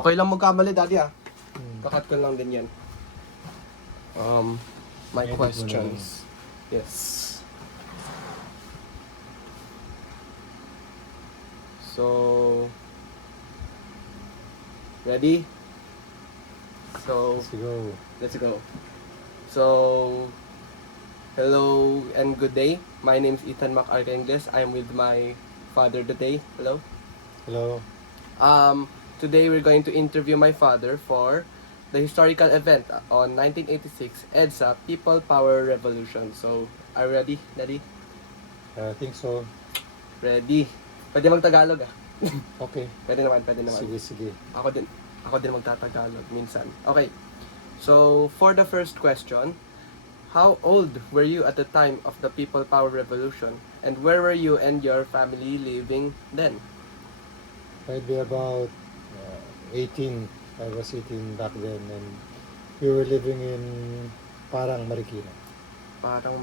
Okay lang magkamali, Daddy ah. Hmm. Kakat ko lang din yan. My Edit mo na questions. Yes. So, ready? So, Let's go. let's go. So, hello and good day. My name is Ethan Mac-Arcangles. I'm with my father today. Hello. Hello. Today we're going to interview my father for the historical event on 1986 EDSA People Power Revolution. So, are you ready, Daddy? I think so. Ready. Pwede mag-Tagalog ah. Okay. Pwede naman, pwede naman. Sige. Ako din magtatagalog minsan. Okay. So, for the first question, how old were you at the time of the People Power Revolution? And where were you and your family living then? I'd be about 18. I was 18 back then, and we were living in Parang, Marikina. Parang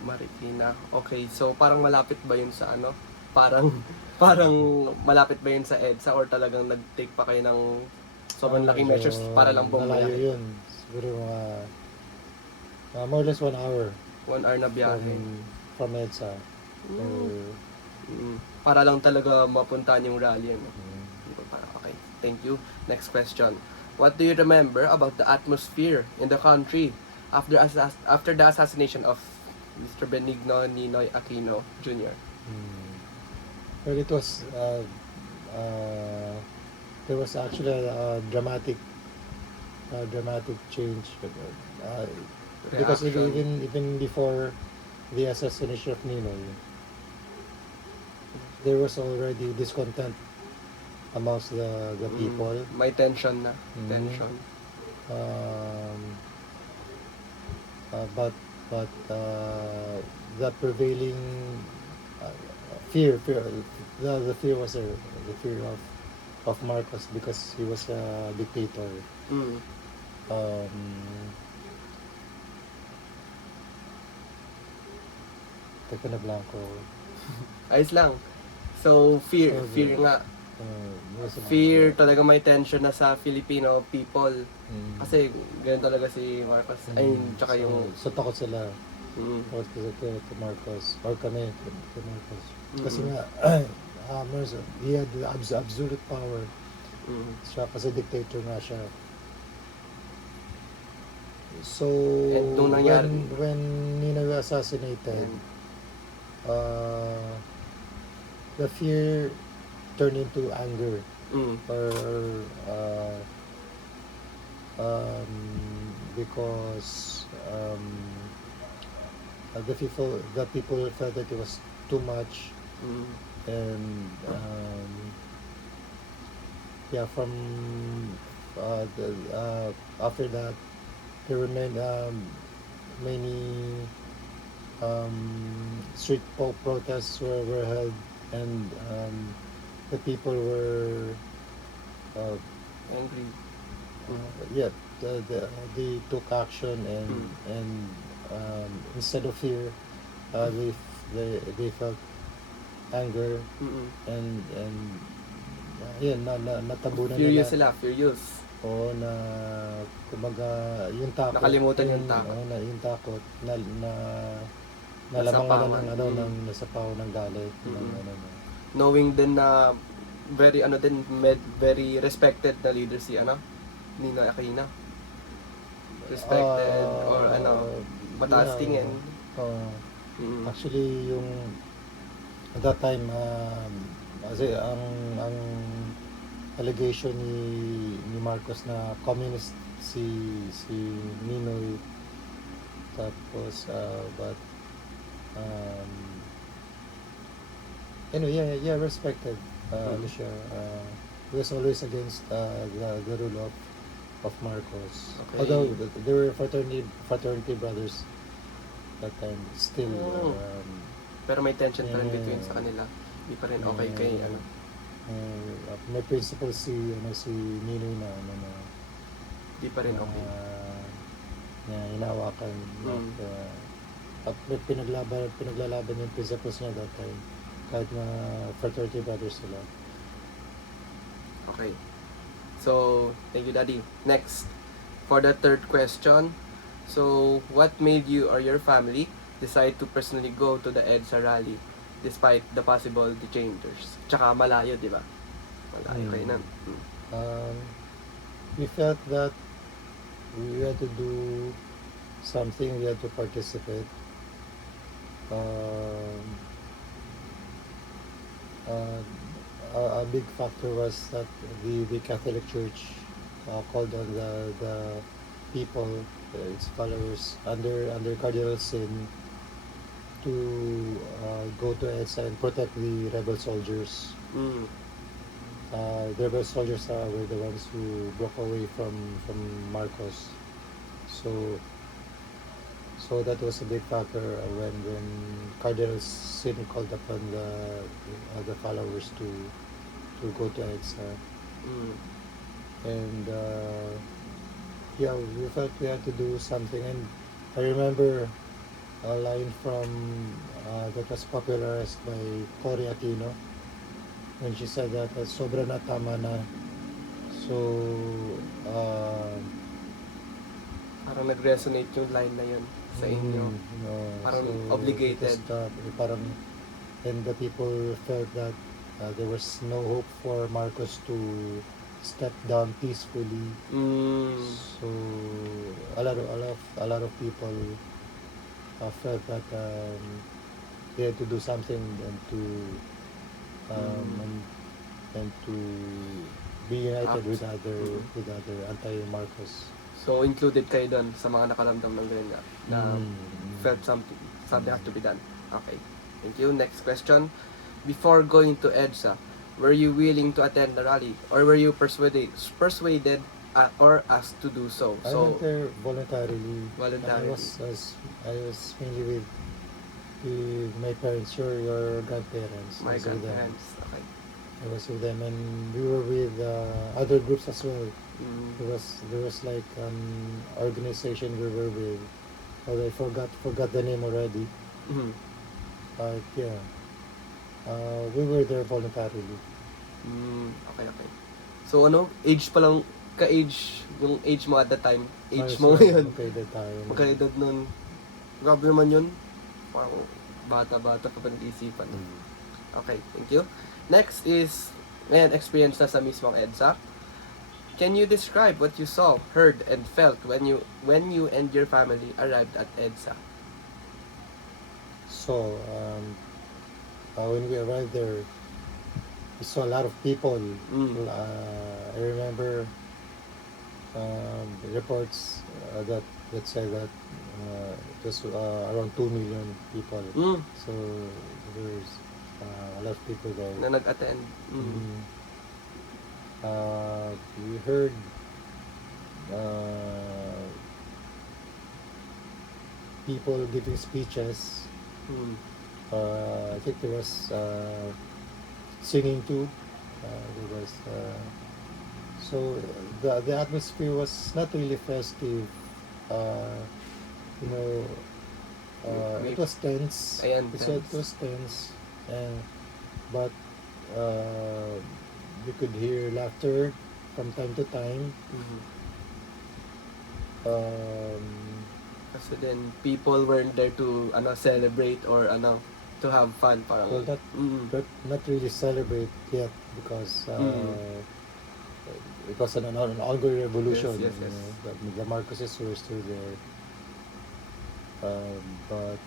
Marikina. Okay, so parang malapit ba yun sa ano? Parang parang malapit ba yun sa EDSA or talagang nag-take pa kayo ng sobrang laking Medyo measures para lang malayo bumiyahe? yun. Siguro more or less 1 hour 1 hour na biyahe. from EDSA. Para lang talaga mapuntahan yung rally. Ano? Mm, Okay, thank you. Next question. What do you remember about the atmosphere in the country after the assassination of Mr. Benigno Ninoy Aquino Jr.? Well, it was there was actually a dramatic change, because Reaction. even before the assassination of Ninoy, there was already discontent amongst the people. May tension na. Mm. Tension. But the prevailing fear the fear was there, the fear of Marcos, because he was a dictator. Mm. Teka na blanco. Ayos lang. So, fear. Okay. Fear nga. Yes, Fear talaga, may tension na sa Filipino people. Mm. Kasi ganun talaga si Marcos. Ay, tsaka yung... So takot sila. Mm. Takot kasi kay Marcos. Or kami kay Marcos. Kasi Mm. nga, he had the absolute power. Mm. Siya kasi dictator nga siya. So, And nung nangyari- when Ninoy was assassinated, the fear turned into anger, Mm. or because the people felt that it was too much, Mm. and yeah, from after that there were many street protests were held, and the people were Angry. yeah, they took action, and instead of fear, they felt anger, Mm-mm. and yun, natabunan Furious nila. sila. Furious. Oo, na kumbaga yung takot, Nakalimutan yung takot. yung takot na Nasapawan. nalamangan ng ng nasapaw ng galit, ng Mm-mm. no. Knowing din na very very respected na leader si Ninoy Aquino. Respected or mataas tingin. Mm. Actually, yung at that time, kasi ang allegation ni Marcos na communist si Ninoy, tapos but anyway, yeah, respected. Ano siya, he was always against the rule of Marcos. Okay. Although there were fraternity brothers that time, still Pero may tension pa rin Yeah. between sa kanila. Hindi pa rin okay kay may principle si Ninoy na Hindi pa rin okay. na hinawakan, at pinaglalaban yung principles niya that time, kahit na fraternity brothers sila. Okay. So, thank you, Daddy. Next, for the third question. So, what made you or your family decide to personally go to the EDSA rally despite the possible dangers? Tsaka malayo, di ba? Malayo kayo na. Um, we felt that we had to do something, we had to participate. Uh, a big factor was that the Catholic Church called on the people, its followers, under Cardinal Sin to go to EDSA and protect the rebel soldiers. Mm. The rebel soldiers were the ones who broke away from Marcos. So that was a big factor when Cardinal Sin called upon the followers to go to EDSA. Mm. And yeah, we felt we had to do something. And I remember a line from that was popularized by Cory Aquino when she said that sobra na, tama na. So Parang nag-resonate yung line na yun sa inyo. Parang obligated. Parang, and the people felt that there was no hope for Marcos to step down peacefully. Mm. So a lot of people felt that they had to do something and to be united with other anti-Marcos. So, included kayo doon sa mga nakaramdam ng ganyan na felt something has to be done. Okay. Thank you. Next question. Before going to EDSA, were you willing to attend the rally or were you persuaded or asked to do so? I So, went there voluntarily. Voluntarily. I was mainly with my parents, your grandparents. my I was with them. grandparents. Okay. I was with them, and we were with other groups as well. Mm. There was like an organization we were with. Oh, I forgot the name already. Mhm. But yeah, we were there voluntarily. Okay. So, age pa lang, ka-age, yung age mo at the time, age I mo was ngayon. magkaedad tayo. Magkaedad nun. Grabe naman yun. Parang bata-bata pa nag-isipan. Okay, thank you. Next is, ngayon, experience na sa mismong EDSA. Can you describe what you saw, heard, and felt when you and your family arrived at EDSA? So, when we arrived there, we saw a lot of people. I remember reports that said that it was around 2 million people. So there's a lot of people there. Na nag-attend. We heard people giving speeches. I think there was singing too. There was so the atmosphere was not really festive. It was tense. Ayan, It tense. was tense, but you could hear laughter from time to time. Kasi then, people weren't there to celebrate or to have fun. Parang, Well, not really celebrate yet because it was an ongoing revolution. Yes. The Marcoses were still there, but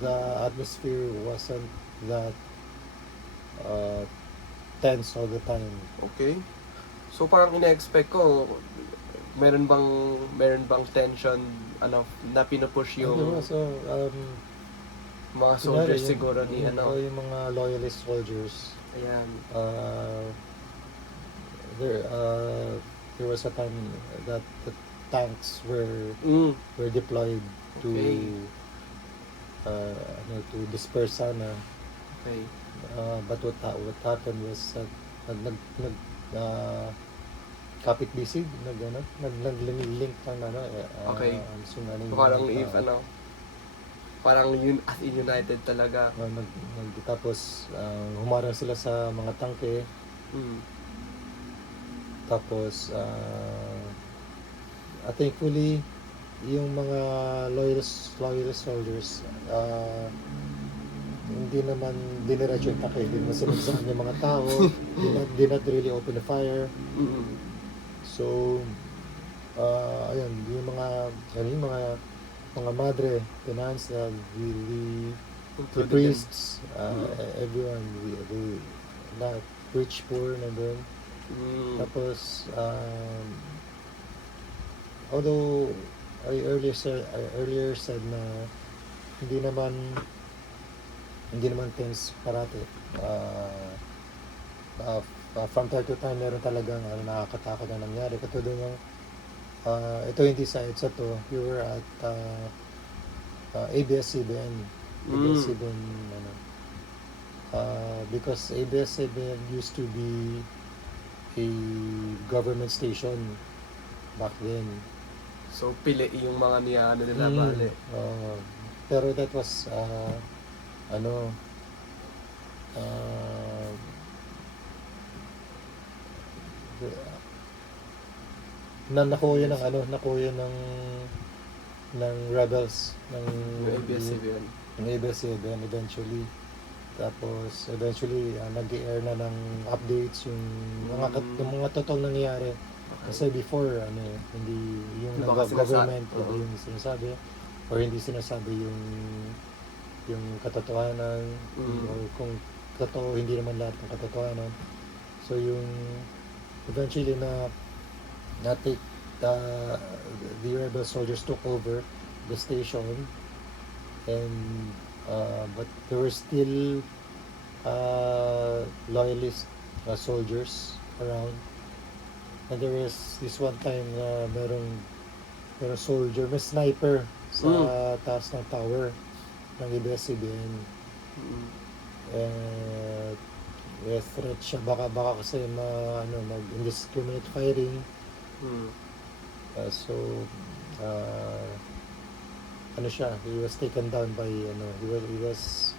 the atmosphere wasn't that tense all the time. Okay. So parang ina-expect ko meron bang tension na pinupush yung mga soldiers siguro ni yung mga loyalist soldiers. Ayan. There was a time that the tanks were deployed to to disperse sana. Okay. But what happened was kapit bisig naglink ng Okay. tsunami. So parang if Parang yun, as in united talaga. Tapos humarang sila sa mga tangke. Mm. Tapos thankfully yung mga loyalist soldiers hindi naman diniretso yung take, hindi naman sinagsakan yung mga tao, did not really open the fire. Mm. So ayun, yung mga madre, tenants, the Included priests, Mm. everyone, lahat, rich, poor, nandun. Mm. Tapos, although I earlier said na hindi naman tense parati. From time to time, meron talagang nakakatakot na nangyari. Katulad ng ito hindi sa EDSA to, we were at ABS-CBN. ABS-CBN, because ABS-CBN used to be a government station back then. So, pili yung mga niya, nila, bale. Pero that was, nakuha ng rebels, Yung ABS-CBN. ng ABS-CBN eventually. Tapos eventually nag-air na ng updates yung mga totoong nangyayari. Kasi before hindi yung government hindi yung sinasabi or hindi sinasabi yung katotohanan or kung totoo hindi naman lahat ng katotohanan. So yung eventually take the rebel soldiers took over the station, and but there were still loyalist soldiers around. And there was this one time na merong soldier, may sniper sa taas ng tower ng ABS-CBN. With threat siya, baka kasi mag-indiscriminate firing. So he was taken down by he was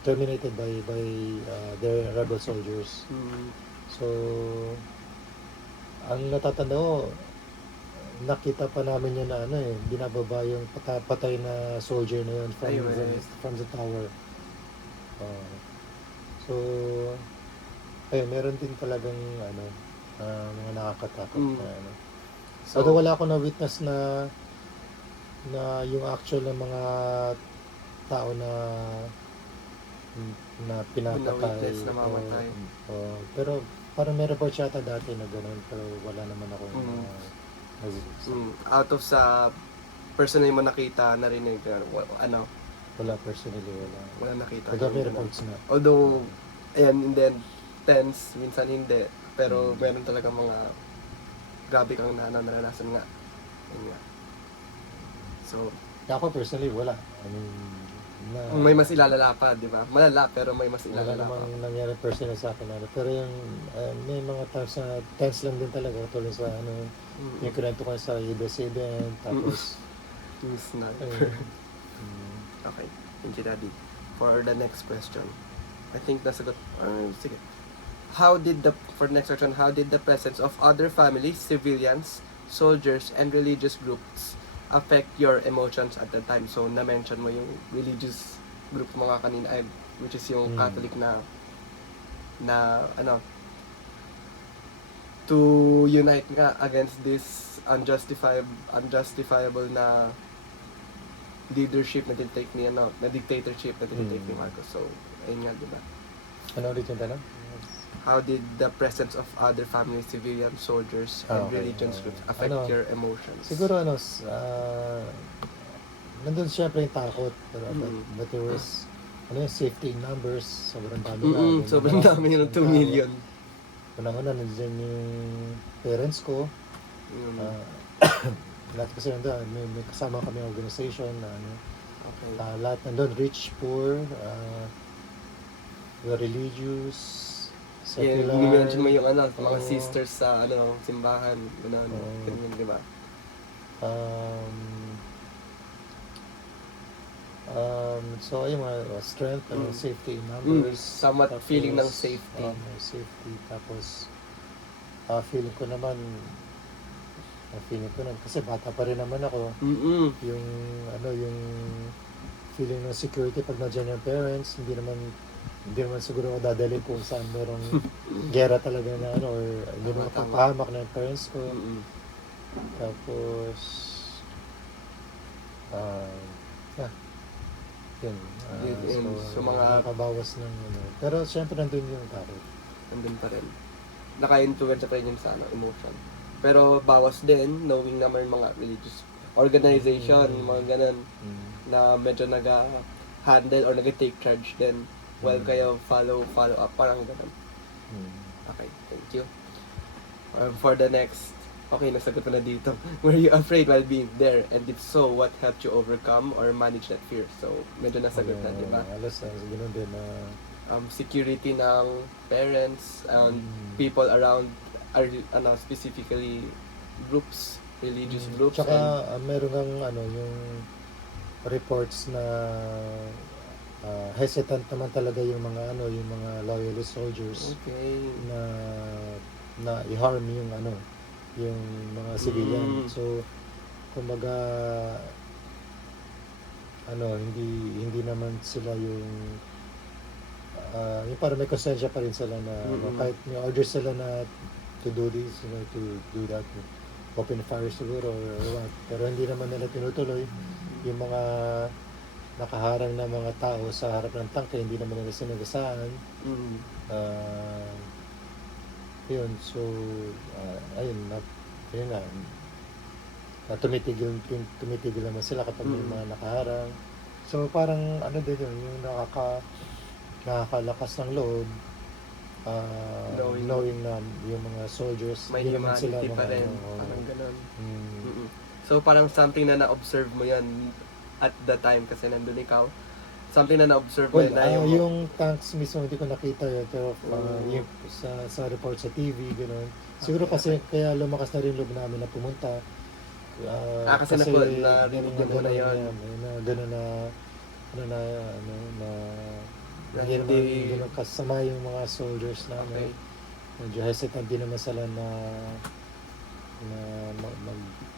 terminated by their rebel soldiers. So ang natatanda ko, nakita pa namin yun na binababa yung patay na soldier na yun from the tower. So ayun, meron din talagang mga nakakatakot na So, although wala ako na witness na yung actual ng mga tao na pinapatay, namamatay. pero parang may report yata dati na gano'n, pero wala naman ako out of sa personally mo nakita, narinig, wala personally, wala nakita. Although may reports na. Although, ayan, and then, tense, minsan hindi. Pero meron talaga mga grabe kang naranasan nga. Yun nga. So, ako personally, wala. may mas ilalala pa, di ba? Malala, pero may mas wala ilalala pa. namang nangyari personal sa akin. Pero yung may mga times na tense lang din talaga. Tulad sa yung kinento ko sa ABS-CBN, tapos Yung sniper. Okay, thank you, Daddy. For the next question, I think nasagot. Sige. For the next question, how did the presence of other families, civilians, soldiers, and religious groups affect your emotions at the time? So, na-mention mo yung religious group mga kanina, which is yung Catholic na to unite nga against this unjustifiable na leadership na tinitake ni na dictatorship na tinitake ni Marcos. So, ayun nga, di ba? Ano ulit yung tanong? How did the presence of other families, civilian soldiers, and religious groups affect your emotions? Siguro nandun syempre yung takot, pero but there was safety in numbers, sobrang dami na. Sobrang dami ng 2 million. Unang-una, nandiyan yung parents ko. Lahat kasi nandun, may kasama kami organization na lahat nandun, rich, poor, the religious, secular. Ni-mention mo yung mga sisters sa simbahan, ganyan, di ba? So, ayun mga strength, Mm. safety in numbers. Somewhat feeling ng safety. May safety. Tapos, feeling ko naman, kasi bata pa rin naman ako, Mm-mm. yung, yung feeling ng security pag nandiyan yung parents, hindi naman siguro ako dadali kung saan merong gera talaga na or hindi Tama, naman tama. pagpahamak ng parents ko. Mm-mm. Tapos, yeah, yun. Yun. So, mga nakabawas ng Pero syempre nandun yung takot. nandun pa rin. Naka-influence pa rin yun sa emotion. Pero bawas din, knowing na may mga religious organization, mga ganun, na medyo nag-handle or nag-take charge din. While kayo follow up, parang ganun. Okay, thank you. For the next, okay, nasagot ko na dito. Were you afraid while being there? And if so, what helped you overcome or manage that fear? So, medyo nasagot na, di ba? Alas, ganun din na Security ng parents and people around are specifically groups, religious groups. Tsaka meron kang yung reports na hesitant naman talaga yung mga yung mga loyalist soldiers okay. na i-harm yung yung mga civilian. Mm. So kumbaga hindi naman sila yung parang may konsensya pa rin sila na kahit may order sila na to do this, to do that, open fire siguro or what. Pero hindi naman nila tinutuloy. Yung mga nakaharang na mga tao sa harap ng tangke, hindi naman nila sinagasaan. Yun, so, ayun na, tumitigil naman sila kapag may mga nakaharang. So, parang din yun, yung nakakalakas ng loob, knowing na yung mga soldiers, may hindi naman sila humanity pa rin, mga, parang ganun. So, parang something na na-observe mo yan at the time kasi nandun ikaw. Something na na-observe mo well, na yung tanks mismo hindi ko nakita yun, pero yung sa report sa TV, gano'n. Siguro kasi kaya lumakas na rin loob namin na pumunta. kasi narinig mo na yun. Gano'n na hindi naman ganun kasama yung mga soldiers na Okay. medyo hesitant din naman sila na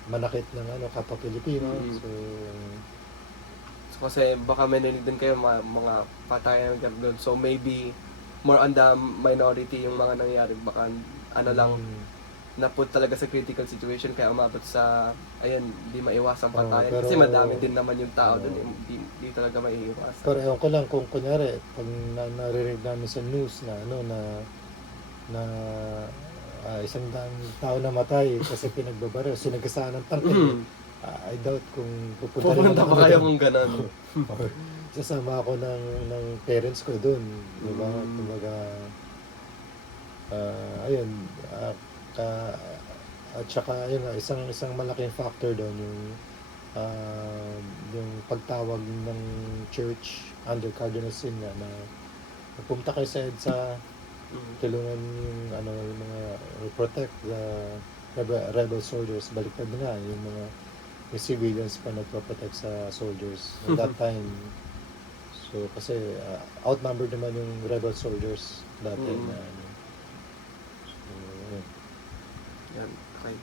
manakit ng kapwa Pilipino. So kasi baka may narinig din kayo mga patayan doon. So maybe more on the minority yung mga nangyari. Baka lang naput talaga sa critical situation kaya umabot sa di maiwasang patayan. pero, kasi madami din naman yung tao doon. Di talaga maiiwasan. Pero ewan ko lang kung kunyari pag naririnig namin sa news na na isang daang tao na matay kasi pinagbabaril, sinagasaan ng tangke. I doubt kung pupunta pa kayo kung gano'n. Or sasama ako ng parents ko doon, di ba? Kumbaga ayun, at saka ayun nga, isang malaking factor doon yung pagtawag ng church under Cardinal Sin na pumunta kayo sa EDSA, tulungan yung mga protect the rebel soldiers. Baliktad nga yung mga civilians pa nagpa-protect sa soldiers at that time. So kasi outnumbered naman yung rebel soldiers dati na so yan. Okay.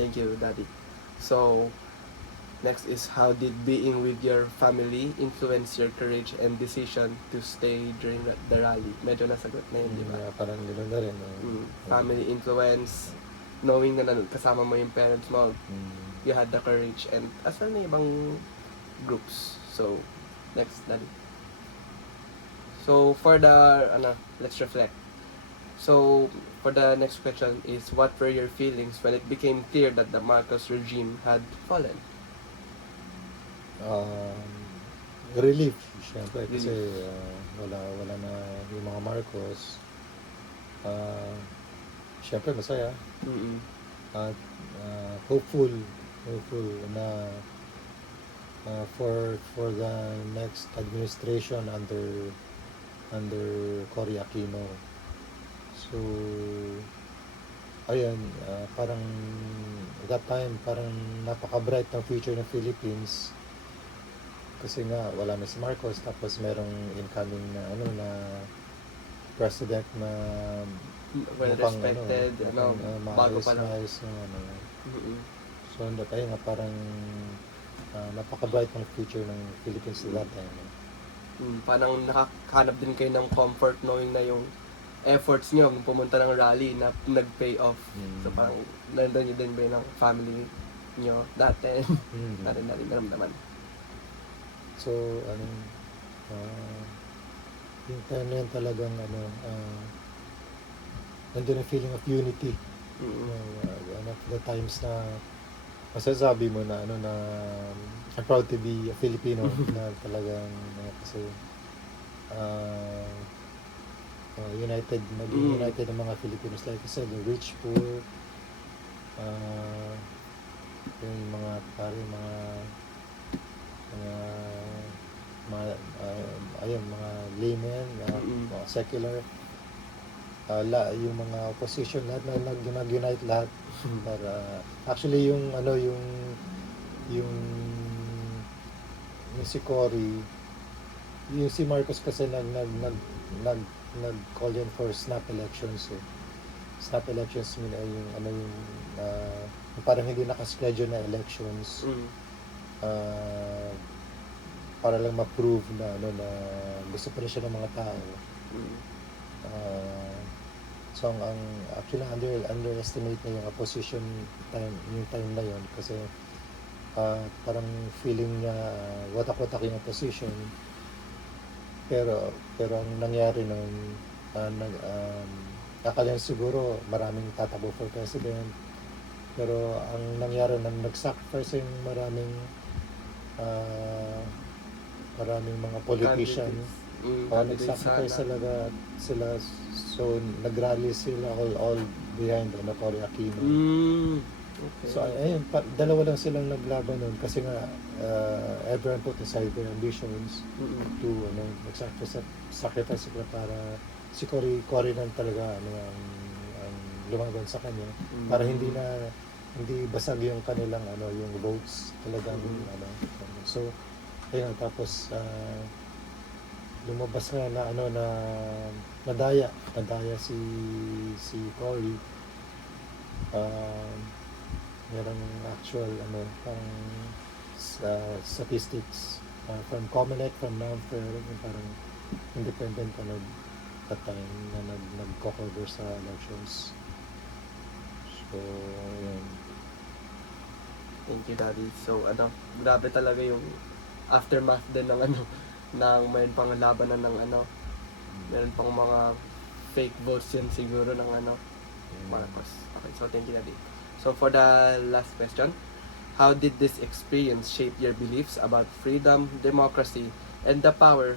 Thank you, Daddy. So next is, how did being with your family influence your courage and decision to stay during the rally? Medyo nasagot na yun, di ba? parang gano'n na rin. Family influence, knowing na kasama mo yung parents mo, you had the courage, and as well na ibang groups. So, next, Daddy. So, for the, let's reflect. So, for the next question is, what were your feelings when it became clear that the Marcos regime had fallen? Relief, syempre, kasi wala na yung mga Marcos. Syempre, masaya. At hopeful na for the next administration under Cory Aquino. So ayun, parang at that time parang napaka-bright ng future ng Philippines kasi nga wala na si Marcos, tapos merong incoming na ano na president na Well mukhang respected, mukhang bago pa lang. maayos yung ano. Mm-mm. So kaya nga parang napaka-bright ng future ng Philippines at that time. Parang nakakahanap din kayo ng comfort knowing na yung efforts nyo nung pumunta ng rally na nag-pay off. So parang nandun nyo din ba ng family nyo dati natin naramdaman. So ano, yung time na yun talagang nandun ang feeling of unity. One of the times na masasabi mo na na I'm proud to be a Filipino na talagang kasi maging united ang mga Filipinos, like I said, the rich, poor, yung mga mga laymen, mga secular, yung mga opposition, lahat nag-unite lahat para actually yung si Cory, yung si Marcos kasi nag-call yan for snap elections. Snap elections mean yung parang hindi naka-schedule na elections para lang ma-prove na na gusto pa rin siya ng mga tao. So ang actually underestimate na yung opposition yung time na yon kasi parang feeling niya watak-watak yung opposition, pero ang nangyari nun akala siguro maraming tatakbo for president, pero ang nangyari nang nag-sacrifice yung maraming mga politician, nag-sacrifice sila, so nag-rally sila all behind Cory Aquino. Okay. So ayun, dalawa lang silang naglaban nun kasi nga everyone put aside their ambitions to nag-sacrifice sila para si Cory lang talaga ang lumaban sa kanya para hindi basag yung kanilang yung votes talagang so ayun, tapos lumabas nga na nadaya si Cory. Merong actual parang statistics from Comelec, from NAMFER, yung parang independent that time na nag-cover sa elections. So yun. Thank you, Daddy. So grabe talaga yung aftermath din ng ng mayroon pang labanan ng meron pang mga fake votes yun siguro ng Marcos. Okay, so thank you, Daddy. So for the last question, how did this experience shape your beliefs about freedom, democracy, and the power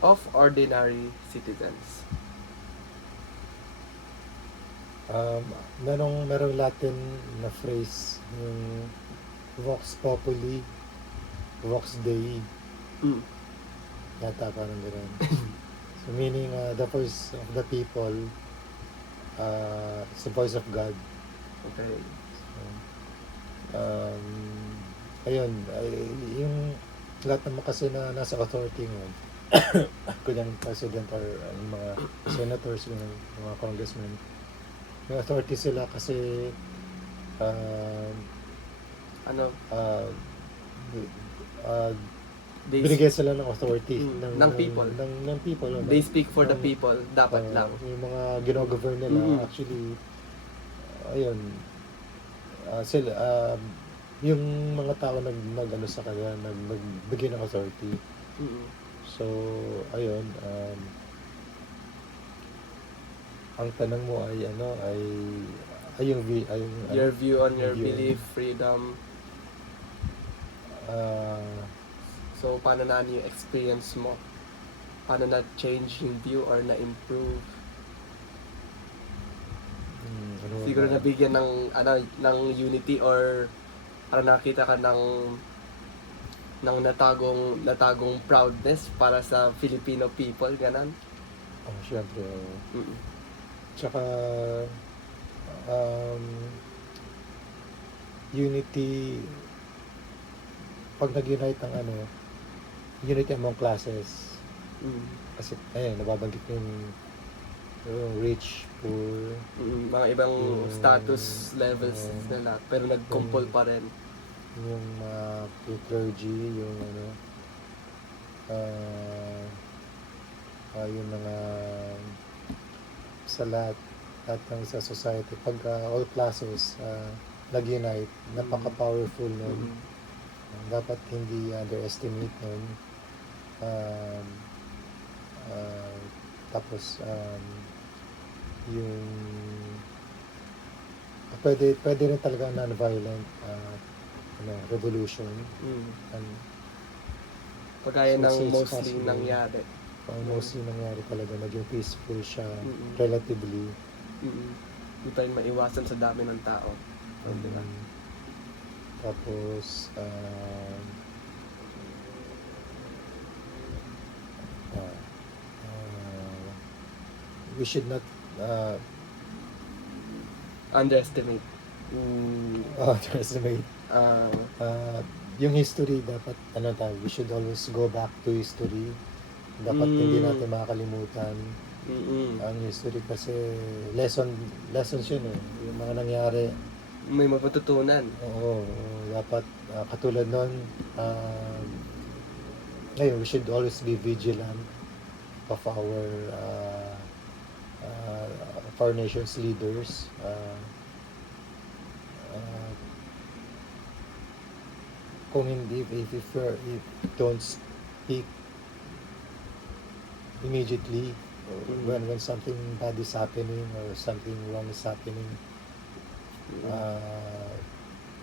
of ordinary citizens? Merong Latin na phrase, yung Vox Populi, Vox Dei. Yata parang gano'n. So meaning, the voice of the people, it's the voice of God. Okay. Ayun, yung lahat naman kasi na nasa authority ngayon, kunyang president or yung mga senators, yung mga congressmen, may authority sila kasi binigyan sila ng authority ng people. Ng people. They speak for the people, dapat lang. Yung mga gino-govern nila, actually, ayun, sila, yung mga tao nag sa kanya, nagbigay ng authority. So, ayun, ang tanong mo ay your view on your belief, freedom. So, paano na yung experience mo? Paano na change yung view or na improve? Siguro nabigyan ng unity or para nakita ka ng natagong proudness para sa Filipino people, ganun. Syempre. Tsaka unity, pag nag-unite ang unity among classes. Mm. Kasi, ayun, nababanggit yung rich, poor, Mga ibang yung, status levels uh, nila, pero nagkumpol pa rin. yung yung clergy, yung ano, uh, yung mga sa lahat ng sa society. Pag all classes nag-unite, napaka-powerful nun. Mm. Dapat hindi underestimate nun. Um, tapos yung pwede rin talaga non-violent revolution. And Pagkaya So, ng it's mostly possible. nangyari. mostly nangyari talaga, naging peaceful siya Mm. relatively. Hindi pa rin maiwasan sa dami ng tao. So, di ba? Tapos we should not Underestimate. underestimate Ah, yung history. Dapat we should always go back to history. Dapat hindi natin makakalimutan ang history, kasi lessons yun yung mga nangyari. may matutunan. Oo, dapat katulad nun, ngayon we should always be vigilant of our nation's leaders. Kung hindi, if you don't speak immediately when something bad is happening or something wrong is happening,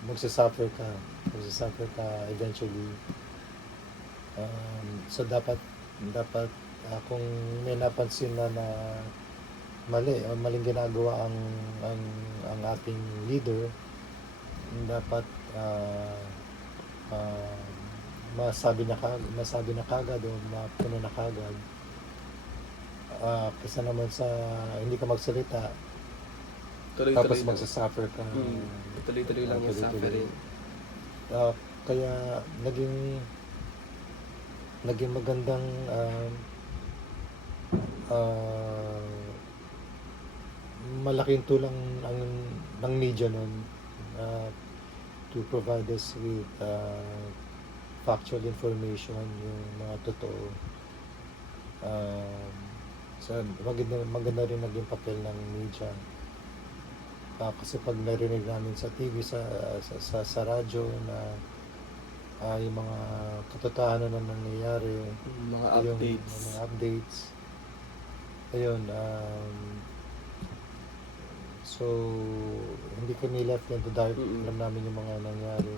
magsasuffer ka eventually. So dapat kung may napansin na maling ginagawa ang ating leader, dapat masabi na kagad o mapuno na kagad, kaysa naman sa hindi ka magsalita Tuloy-tuloy tapos lang. magsasuffer ka. Tuloy-tuloy lang yung Tuloy-tuloy. suffering. Kaya naging magandang malaking tulong ng media nun to provide us with factual information, yung mga totoo. So maganda rin naging papel ng media. Kasi pag narinig namin sa TV, sa radyo na yung mga katotohanan na nangyayari, Mga yung updates. mga updates, ayun, so hindi kami left in the dark. Alam namin yung mga nangyari.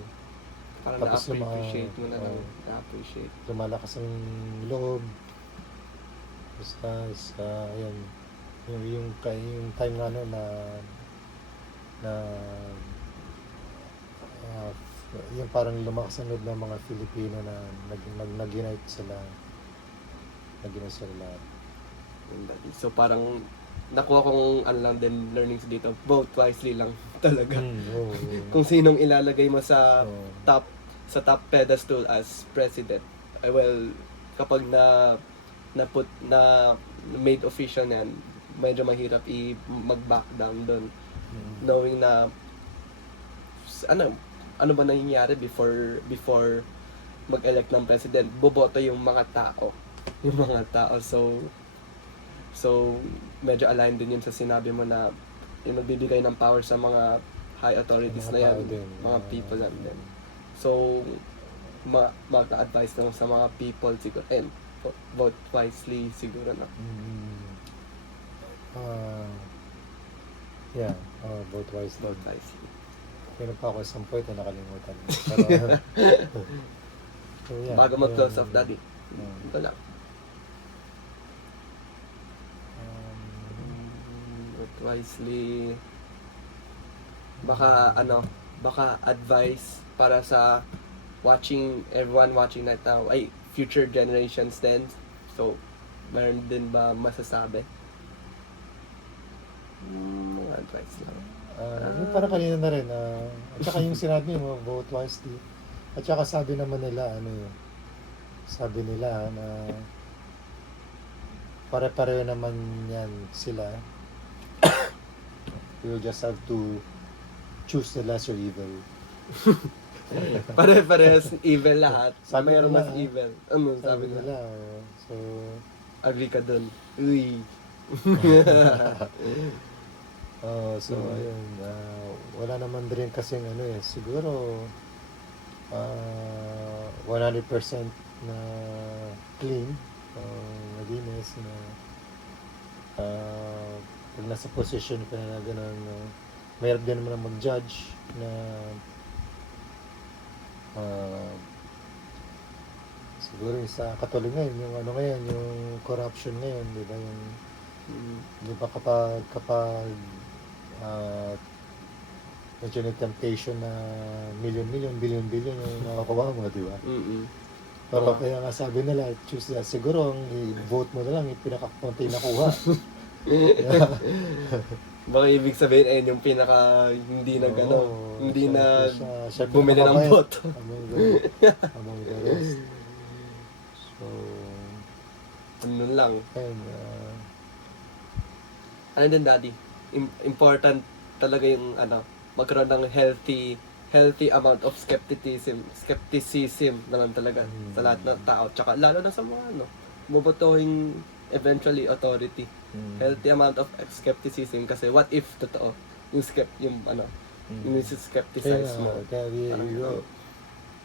Parang Tapos na-appreciate mo na lang. Na-appreciate. lumalakas ang loob. Basta ayun, yung time na yung parang lumakas ang loob ng mga Filipino na nag-unite sila lahat. So parang nakuha kong lang din learnings dito. Vote wisely lang talaga. Oo. Kung sinong ilalagay mo sa Oo. top pedestal as president. Well, kapag na made official yan, medyo mahirap mag-back down doon. Knowing na ano ba nangyayari before mag-elect ng president, boboto yung mga tao. So medyo aligned din yun sa sinabi mo na yung magbibigay ng power sa mga high authorities Mga na yan, tao din. mga people lang din. So mag-advise lang sa mga people siguro, and vote wisely siguro na. Vote wisely. Vote wisely. Meron pa ako isang point na nakalimutan. Pero, so, yeah, Bago mag-close off, Daddy. Yeah. Ito lang. Vote wisely. Baka advice para sa everyone watching right now, future generations din. So, meron din ba masasabi? Mga advice lang. Yung parang kanina na rin, at saka yung sinabi mo, vote wisely. At saka sabi naman nila, sabi nila na pare-pareho naman yan sila. You just have to choose the lesser evil. Pare-parehas evil lahat. Sabi Mayroon nila, mas evil. Ano Sabi sabi nila. nila? So, Agree ka dun. Uy. so ayun, wala naman din kasing ano eh, siguro 100% na clean, malinis na pag nasa position ka na gano'n, mayroon din naman mag-judge na siguro yung sa katulad ngayon, yung ano ngayon, yung corruption ngayon, di ba, yung di ba kapag medyo temptation na million, billion yung nakakuha mo, di ba? Pero kaya nga sabi nila, choose that. Siguro ang i-vote mo na lang yung pinaka-konti nakuha. Baka ibig sabihin, ayun yung pinaka hindi na gano'n. Hindi na siya bumili ng pinakamabait boto. among the rest. So, Ano lang. ayun, Ano din, Daddy? Important talaga yung magkaroon ng healthy amount of skepticism naman talaga sa lahat ng tao. Tsaka lalo na sa mga bubutuhin eventually authority. Healthy amount of skepticism kasi what if totoo yung yung skepticize mo. kaya Parang,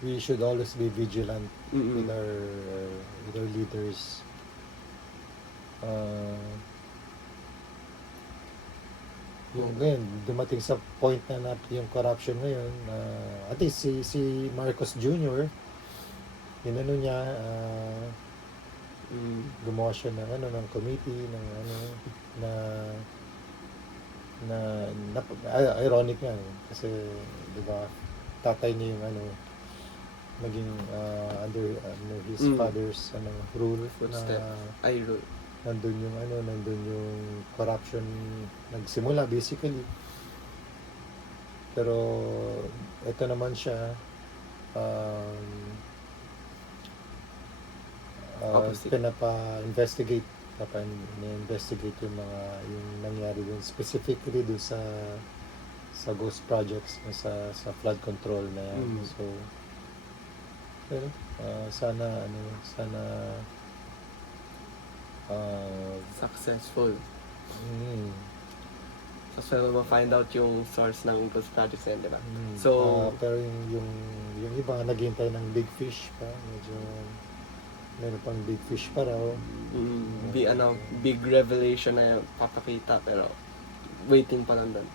we should always be vigilant Mm-mm. with our leaders. Yung ngayon, dumating sa point na yung corruption ngayon, at least si Marcos Jr., inano niya, gumawa siya ng committee, na ironic nga, kasi, di ba, tatay niya yung naging under his father's rule Footstep. na Rule. nandun yung corruption nagsimula basically. Pero ito naman siya, Opposite. pinapa-investigate yung nangyari dun, specifically dun sa ghost projects, sa flood control na yan. So pero sana Successful. mm, So, ma-find out yung source ng ghost projects yan, di ba? mm, So, pero yung iba naghihintay ng big fish pa, medyo meron pang big fish pa raw. big revelation na yung papakita, pero waiting pa lang doon.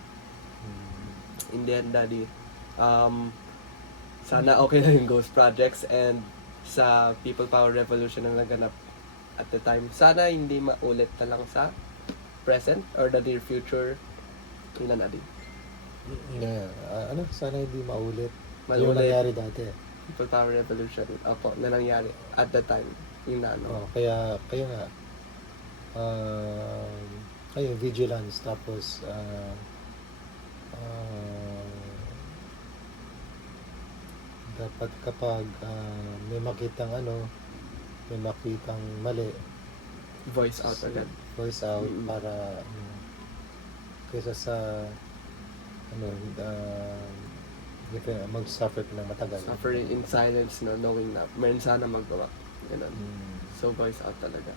In the end, Daddy, sana okay na yung ghost projects and sa People Power Revolution na naganap at the time. Sana hindi maulit na lang sa present or the near future. Yun na, Daddy. Sana hindi maulit yung Maulit. nangyari dati. People Power Revolution, opo, na nangyari at the time. Yung Kaya nga, ayun, vigilance, tapos dapat kapag may makitang mali, voice out agad. voice out Mm-mm. para kaysa sa mag-suffer ka ng matagal. Suffering in silence, knowing na meron sana magawa. Ganun. So, voice out talaga.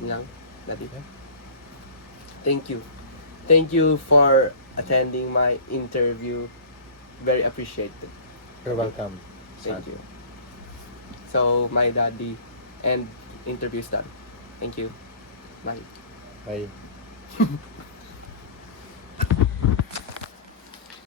Yun lang, Daddy. Yeah. Thank you. Thank you for attending my interview. Very appreciated. You're welcome. Thank you. So, my Daddy and interview's done. Thank you. Bye. Bye.